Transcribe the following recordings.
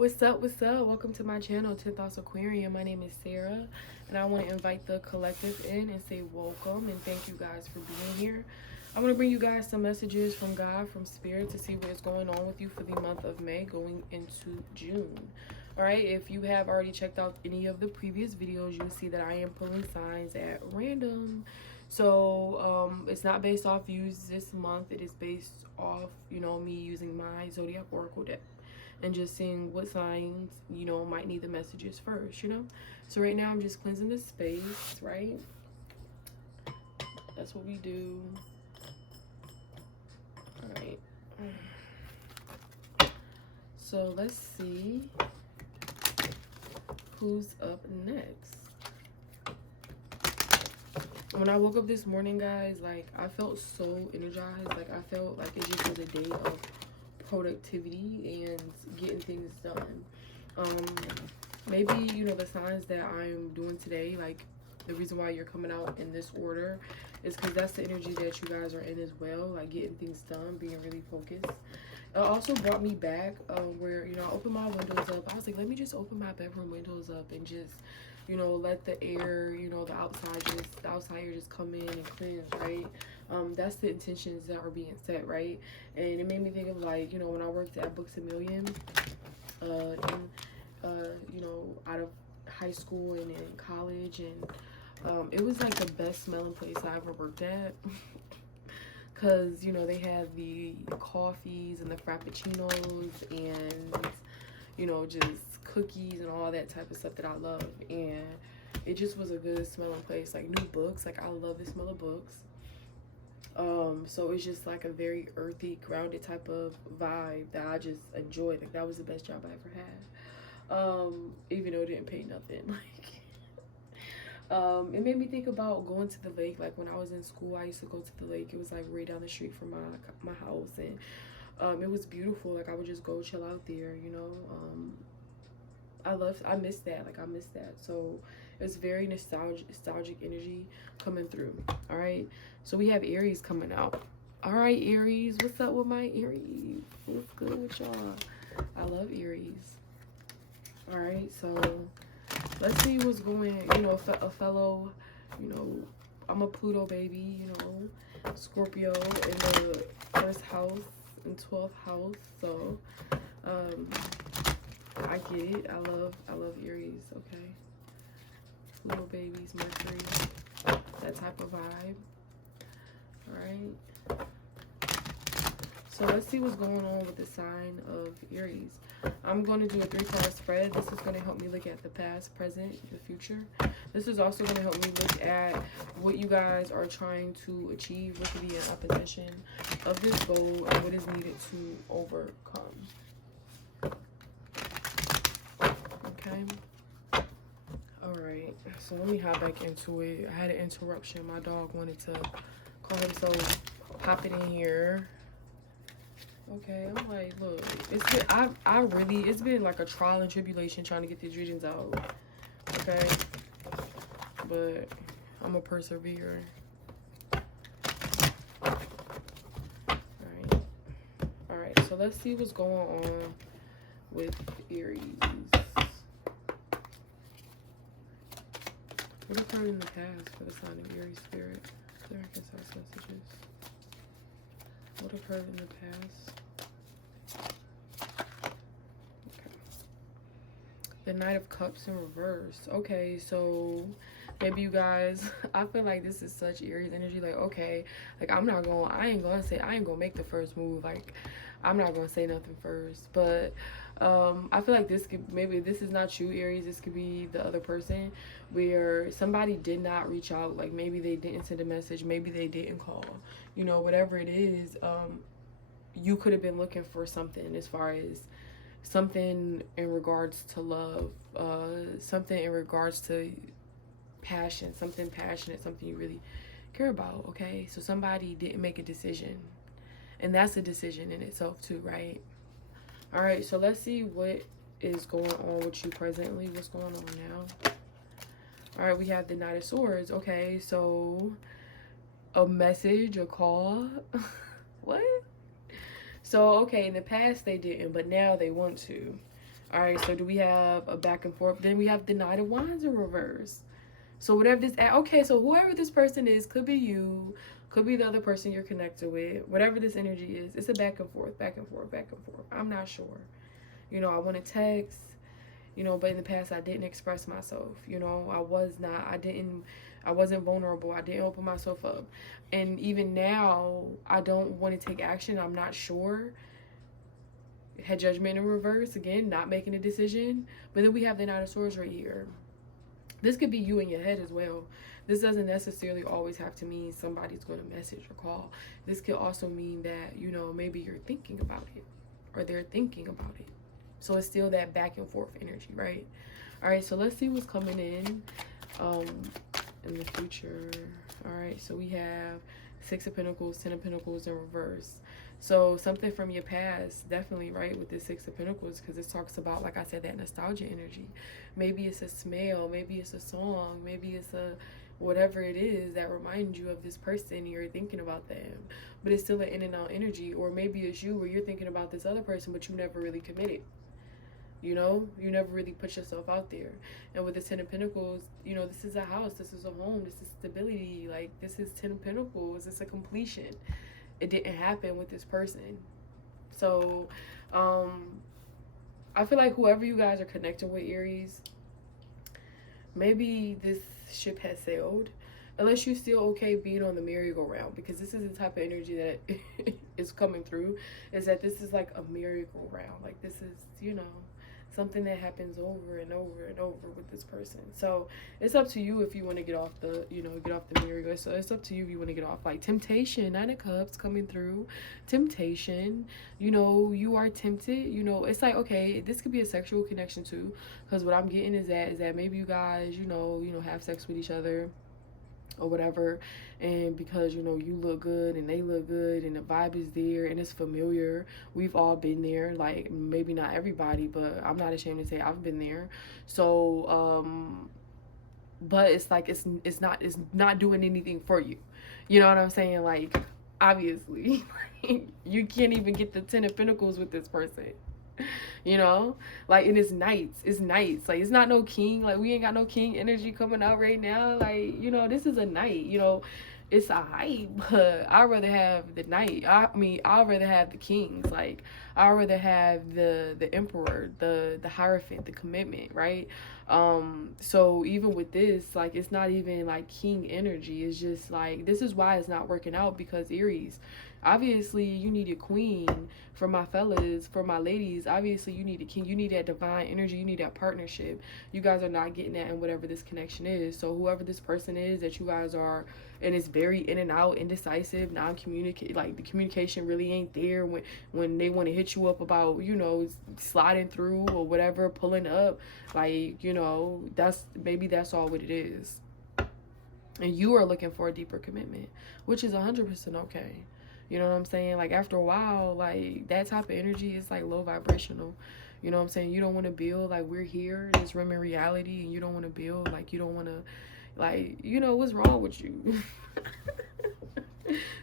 What's up? What's up? Welcome to my channel, 10th House Aquarium. My name is Sarah, and I want to invite the collective in and say welcome and thank you guys for being here. I want to bring you guys some messages from God, from Spirit, to see what is going on with you for the month of May going into June. All right, if you have already checked out any of the previous videos, you will see that I am pulling signs at random. So it's not based off views this month. It is based off, me using my Zodiac Oracle deck and just seeing what signs, might need the messages first. So right now I'm just cleansing the space, right? That's what we do. All right. So let's see who's up next. When I woke up this morning, guys, like, I felt so energized. Like, I felt like it just was a day of productivity and getting things done. Maybe the signs that I'm doing today, like the reason why you're coming out in this order is because that's the energy that you guys are in as well, like getting things done, being really focused. It also brought me back where I opened my windows up. I was like, let me just open my bedroom windows up and just let the air, the outside air just come in and cleanse, right? That's the intentions that are being set, right? And it made me think of, like, when I worked at Books A Million, out of high school and in college, and it was like the best smelling place I ever worked at. Because they had the coffees and the frappuccinos and just cookies and all that type of stuff that I love. And it just was a good smelling place. Like, new books, like, I love the smell of books. So it's just like a very earthy, grounded type of vibe that I just enjoyed. Like, that was the best job I ever had. Even though it didn't pay nothing. Like, it made me think about going to the lake. Like, when I was in school, I used to go to the lake. It was like right down the street from my house, and it was beautiful. Like, I would just go chill out there. I miss that. Like, I miss that. So it's very nostalgic energy coming through. All right. So we have Aries coming out. All right, Aries. What's up with my Aries? What's good with y'all? I love Aries. All right. So let's see what's going. A fellow. I'm a Pluto baby. Scorpio in the first house and 12th house. So I get it. I love Aries, okay? Little babies, Mercury, that type of vibe. Alright. So let's see what's going on with the sign of Aries. I'm going to do a 3-card spread. This is going to help me look at the past, present, the future. This is also going to help me look at what you guys are trying to achieve, what could be an opposition of this goal, and what is needed to overcome. Okay. All right. So let me hop back into it. I had an interruption. My dog wanted to call himself popping in here. Okay. I'm like, look, it's been like a trial and tribulation trying to get these readings out. Okay. But I'm a persevere. All right. All right. So let's see what's going on with Aries. What occurred in the past for the sign of Aries spirit? Clear and concise messages. What occurred in the past? Okay. The Knight of Cups in reverse. Okay, so maybe you guys, I feel like this is such Aries energy. Like, okay, like, I ain't gonna make the first move. Like, I'm not gonna say nothing first. But I feel like maybe this is not you, Aries. This could be the other person, where somebody did not reach out. Like, maybe they didn't send a message, maybe they didn't call, whatever it is. You could have been looking for something, as far as something in regards to love, something in regards to passion, something passionate, something you really care about. Okay, so somebody didn't make a decision, and that's a decision in itself too, right? All right, so let's see what is going on with you presently. What's going on now? All right, we have the Knight of Swords. Okay, so a message, a call. What? So, okay, in the past they didn't, but now they want to. All right, so do we have a back and forth? Then we have the Knight of Wands in reverse. So whatever this, okay, so whoever this person is, could be you, could be the other person you're connected with. Whatever this energy is, it's a back and forth, back and forth, back and forth. I'm not sure. You know, I want to text, you know, but in the past I didn't express myself. You know, I wasn't vulnerable. I didn't open myself up. And even now, I don't want to take action. I'm not sure. Had judgment in reverse, again, not making a decision. But then we have the Knight of Swords right here. This could be you in your head as well. This doesn't necessarily always have to mean somebody's going to message or call. This could also mean that, you know, maybe you're thinking about it or they're thinking about it. So it's still that back and forth energy, right? All right, so let's see what's coming in the future. All right, so we have 6 of Pentacles, 10 of Pentacles in reverse. So something from your past, definitely, right, with this 6 of Pentacles, because it talks about, like I said, that nostalgia energy. Maybe it's a smell, maybe it's a song, maybe it's a whatever it is that reminds you of this person and you're thinking about them. But it's still an in and out energy. Or maybe it's you where you're thinking about this other person, but you never really committed. You know, you never really put yourself out there. And with the 10 of Pentacles, you know, this is a house, this is a home, this is stability. Like, this is 10 of Pentacles, it's a completion. It didn't happen with this person. So I feel like whoever you guys are connected with, Aries, maybe this ship has sailed, unless you're still okay being on the merry-go-round, because this is the type of energy that is coming through, is that this is like a merry-go-round. Like, this is, you know, something that happens over and over and over with this person. So it's up to you if you want to get off the, you know, get off the merry-go. So it's up to you if you want to get off. Like, temptation, 9 of Cups coming through. Temptation, you know, you are tempted. You know, it's like, okay, this could be a sexual connection too, because what I'm getting is that maybe you guys, you know, have sex with each other or whatever, and because, you know, you look good and they look good and the vibe is there and it's familiar. We've all been there. Like, maybe not everybody, but I'm not ashamed to say I've been there. So but it's like it's not doing anything for you, you know what I'm saying? Like, obviously, you can't even get the 10 of Pentacles with this person. You know, like, and it's nights, like, it's not no king, like, we ain't got no king energy coming out right now. Like, you know, this is a knight, you know, it's a height, but I'd rather have the knight. I'd rather have the kings. Like, I'd rather have the emperor, the hierophant, the commitment, right? So even with this, like, it's not even like king energy. It's just like, this is why it's not working out, because Aries, obviously you need a queen. For my fellas, for my ladies, obviously you need a king. You need that divine energy. You need that partnership. You guys are not getting that in whatever this connection is. So whoever this person is that you guys are, and it's very in and out, indecisive, non-communicate, like, the communication really ain't there when they want to hit you up about, you know, sliding through or whatever, pulling up, like, you know, maybe that's all what it is. And you are looking for a deeper commitment, which is 100% okay. You know what I'm saying? Like, after a while, like, that type of energy is like low vibrational. You know what I'm saying? You don't want to build, like, we're here, this room in reality, and you don't want to build, like, you don't want to, like, you know, what's wrong with you?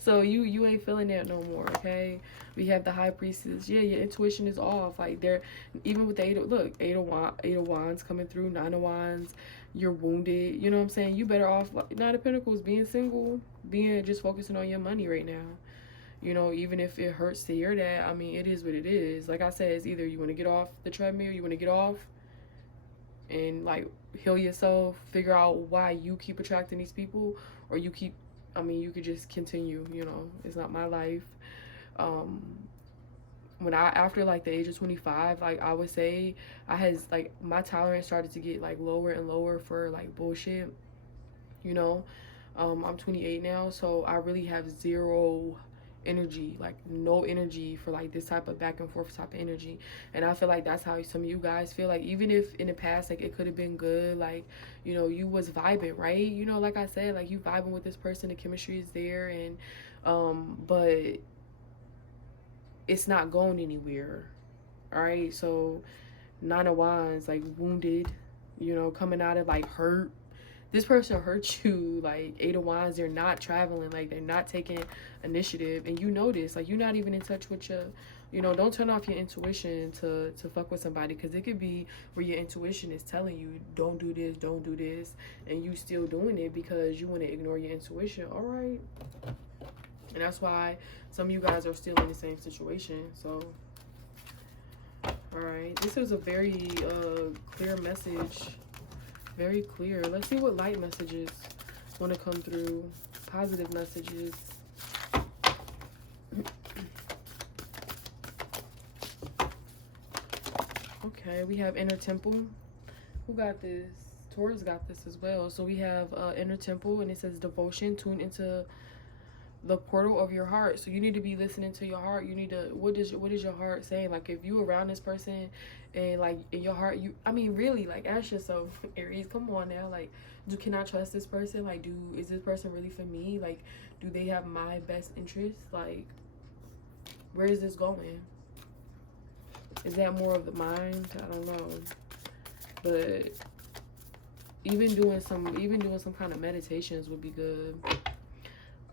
So you ain't feeling that no more, okay? We have the High Priestess. Yeah, your intuition is off. Like, they're, even with the eight of Wands coming through, 9 of Wands, you're wounded. You know what I'm saying? You better off, like, 9 of Pentacles, being single, just focusing on your money right now. You know, even if it hurts to hear that, I mean, it is what it is. Like I said, it's either you want to get off the treadmill, you want to get off and, like, heal yourself, figure out why you keep attracting these people, or you keep, I mean, you could just continue, you know, it's not my life. After, like, the age of 25, like, I would say like, my tolerance started to get, like, lower and lower for, like, bullshit, you know. I'm 28 now, so I really have zero energy, like, no energy for, like, this type of back and forth type of energy. And I feel like that's how some of you guys feel. Like, even if in the past, like, it could have been good, like, you know, you was vibing, right? You know, like I said, like, you vibing with this person, the chemistry is there, and but it's not going anywhere. All right, so 9 of Wands, like, wounded, you know, coming out of, like, hurt. This person hurt you. Like, 8 of Wands, they're not traveling, like, they're not taking initiative, and you know this. Like, you're not even in touch with You know, don't turn off your intuition to fuck with somebody, because it could be where your intuition is telling you don't do this, don't do this, and you still doing it because you want to ignore your intuition. All right. And that's why some of you guys are still in the same situation. So, all right, this is a very clear message. Very clear. Let's see what light messages want to come through. Positive messages. Okay, we have inner temple. Who got this? Taurus got this as well. So we have inner temple, and it says devotion, tune into the portal of your heart. So you need to be listening to your heart. You need to, what is your heart saying? Like, if you around this person and like in your heart, you, I mean, really, like, ask yourself, Aries, come on now, like, can I trust this person? Like, is this person really for me? Like, do they have my best interest? Like, where is this going? Is that more of the mind? I don't know. But even doing some kind of meditations would be good.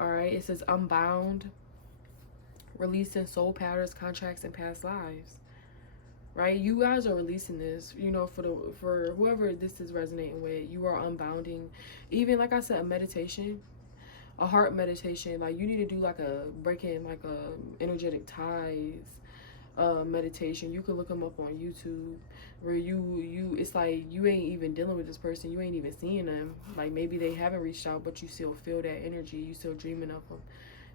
All right, it says unbound, releasing soul patterns, contracts, and past lives. Right, you guys are releasing this, you know, for whoever this is resonating with. You are unbounding. Even, like I said, a meditation, a heart meditation. Like, you need to do like a breaking, like a energetic ties meditation. You can look them up on YouTube, where you it's like you ain't even dealing with this person, you ain't even seeing them. Like, maybe they haven't reached out, but you still feel that energy, you still dreaming of them,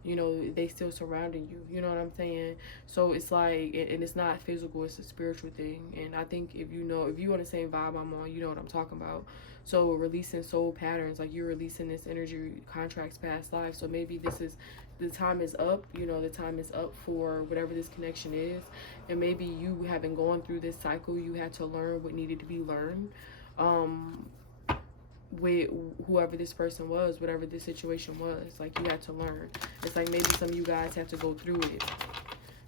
you know, they still surrounding you, you know what I'm saying? So it's like, and it's not physical, it's a spiritual thing. And I think if you on the same vibe I'm on, you know what I'm talking about. So releasing soul patterns, like you're releasing this energy, contracts, past lives. So maybe this is, the time is up, you know, the time is up for whatever this connection is. And maybe you haven't gone through this cycle, you had to learn what needed to be learned with whoever this person was, whatever this situation was. Like, you had to learn. It's like maybe some of you guys have to go through it.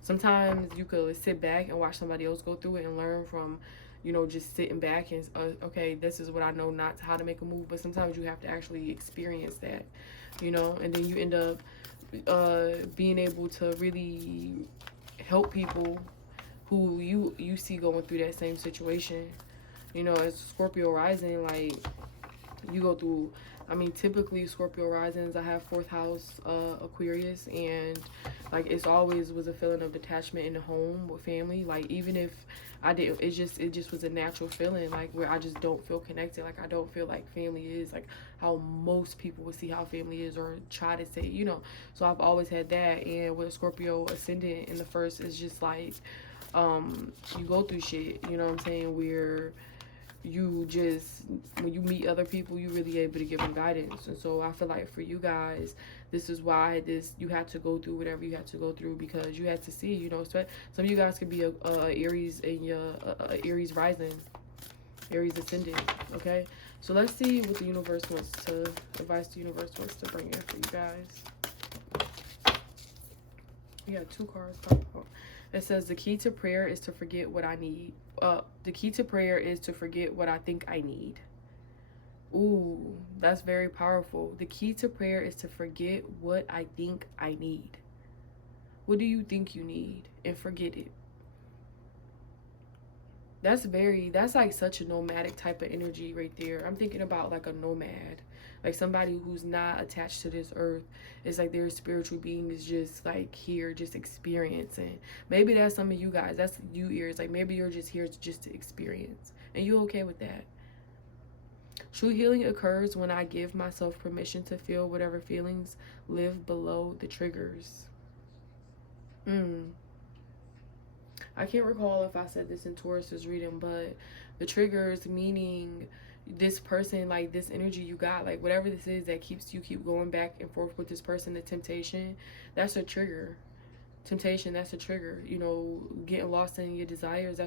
Sometimes you could sit back and watch somebody else go through it and learn from, you know, just sitting back and okay, this is what I know, not how to make a move. But sometimes you have to actually experience that, you know, and then you end up being able to really help people who you see going through that same situation. You know, as Scorpio rising, like, you go through, I mean, typically Scorpio risings, I have 4th house Aquarius, and like, it's always was a feeling of detachment in the home with family. Like, even if I didn't, it just was a natural feeling, like, where I just don't feel connected. Like, I don't feel like family is like how most people would see how family is, or try to say, you know. So I've always had that. And with Scorpio ascendant in the first, it's just like you go through shit, you know what I'm saying, where you just, when you meet other people, you really able to give them guidance. And so I feel like for you guys, this is why you had to go through whatever you had to go through, because you had to see, you know, some of you guys could be a Aries in your Aries rising, Aries ascendant. Okay, so let's see what the universe wants to, advice the universe wants to bring in for you guys. We got 2 cards. It says the key to prayer is to forget what I need. The key to prayer is to forget what I think I need. Ooh, that's very powerful. The key to prayer is to forget what I think I need. What do you think you need? And forget it. That's like such a nomadic type of energy right there. I'm thinking about like a nomad. Like somebody who's not attached to this earth. It's like their spiritual being is just like here, just experiencing. Maybe that's some of you guys. That's you, Aries. Like, maybe you're just here just to experience. And you're okay with that. True healing occurs when I give myself permission to feel whatever feelings live below the triggers. I can't recall if I said this in Taurus's reading, but the triggers, meaning this person, like this energy you got, like whatever this is that keep going back and forth with this person, the temptation, that's a trigger. Temptation, that's a trigger. You know, getting lost in your desires,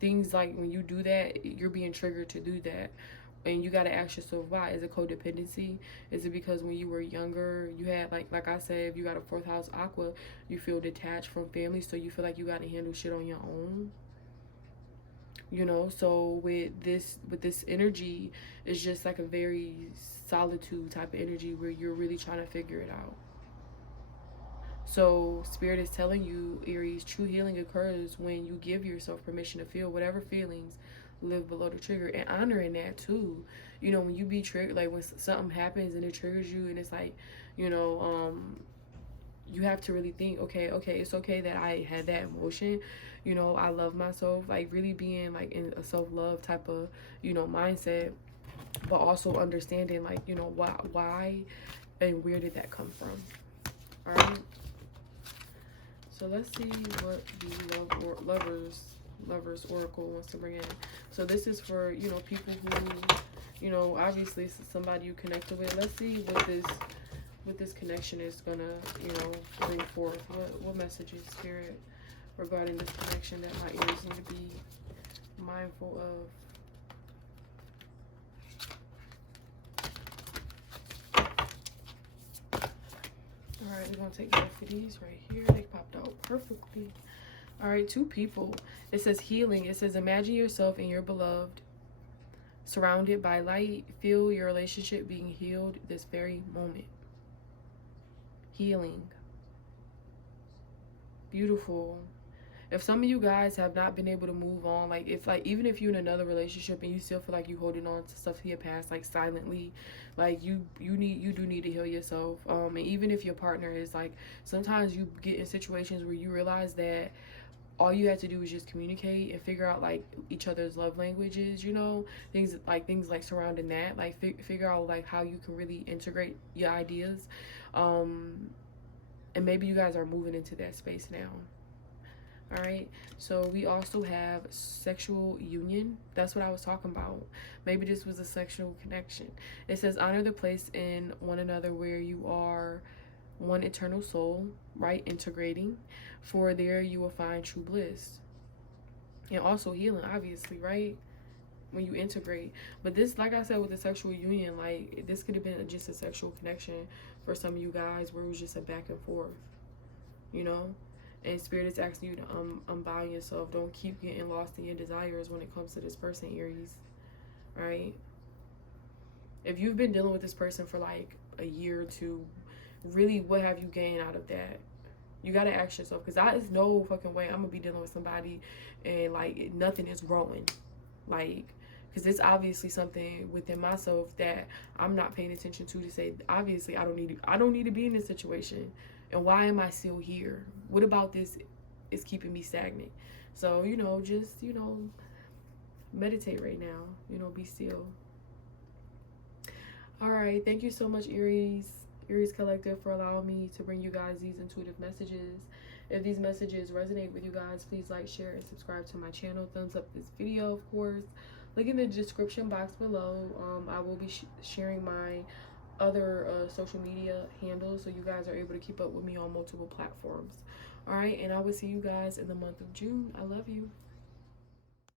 things like when you do that, you're being triggered to do that. And you got to ask yourself, why? Is it codependency? Is it because when you were younger, you had, like I said, if you got a 4th house aqua, you feel detached from family, so you feel like you got to handle shit on your own? You know, so with this energy, it's just like a very solitude type of energy where you're really trying to figure it out. So Spirit is telling you, Aries, true healing occurs when you give yourself permission to feel whatever feelings live below the trigger, and honoring that too. You know, when you be triggered, like when something happens and it triggers you, and it's like, you know, you have to really think, okay, it's okay that I had that emotion. You know, I love myself, like really being like in a self-love type of, you know, mindset, but also understanding like, you know, why and where did that come from. All right. So let's see what the lovers oracle wants to bring in. So this is for, you know, people who, you know, obviously somebody you connected with. Let's see what this connection is gonna, you know, bring forth. What messages, Spirit, regarding this connection that my ears need to be mindful of. All right, we're gonna take both of these right here. They popped out perfectly. All right, two people. It says healing. It says imagine yourself and your beloved surrounded by light. Feel your relationship being healed this very moment. Healing. Beautiful. If some of you guys have not been able to move on, like if like even if you're in another relationship and you still feel like you holding on to stuff in your past, like silently, like you do need to heal yourself. And even if your partner is like, sometimes you get in situations where you realize that all you have to do is just communicate and figure out like each other's love languages, you know, things like surrounding that, like figure out like how you can really integrate your ideas. And maybe you guys are moving into that space now. All right, so we also have sexual union. That's what I was talking about. Maybe this was a sexual connection. It says honor the place in one another where you are one eternal soul, right? Integrating, for there you will find true bliss. And also healing, obviously, right? When you integrate. But this, like I said, with the sexual union, like this could have been just a sexual connection for some of you guys where it was just a back and forth, you know? And Spirit is asking you to unbind yourself. Don't keep getting lost in your desires when it comes to this person, Aries. Right? If you've been dealing with this person for like a year or two, really, what have you gained out of that? You gotta ask yourself, because that is no fucking way I'm gonna be dealing with somebody and like nothing is growing. Like, because it's obviously something within myself that I'm not paying attention to say, obviously I don't need to be in this situation. And why am I still here? What about this is keeping me stagnant? So, you know, just, you know, meditate right now. You know, be still. All right. Thank you so much, Aries Collective, for allowing me to bring you guys these intuitive messages. If these messages resonate with you guys, please like, share, and subscribe to my channel. Thumbs up this video, of course. Look in the description box below. I will be sharing my other social media handles so you guys are able to keep up with me on multiple platforms. All right, and I will see you guys in the month of June. I love you.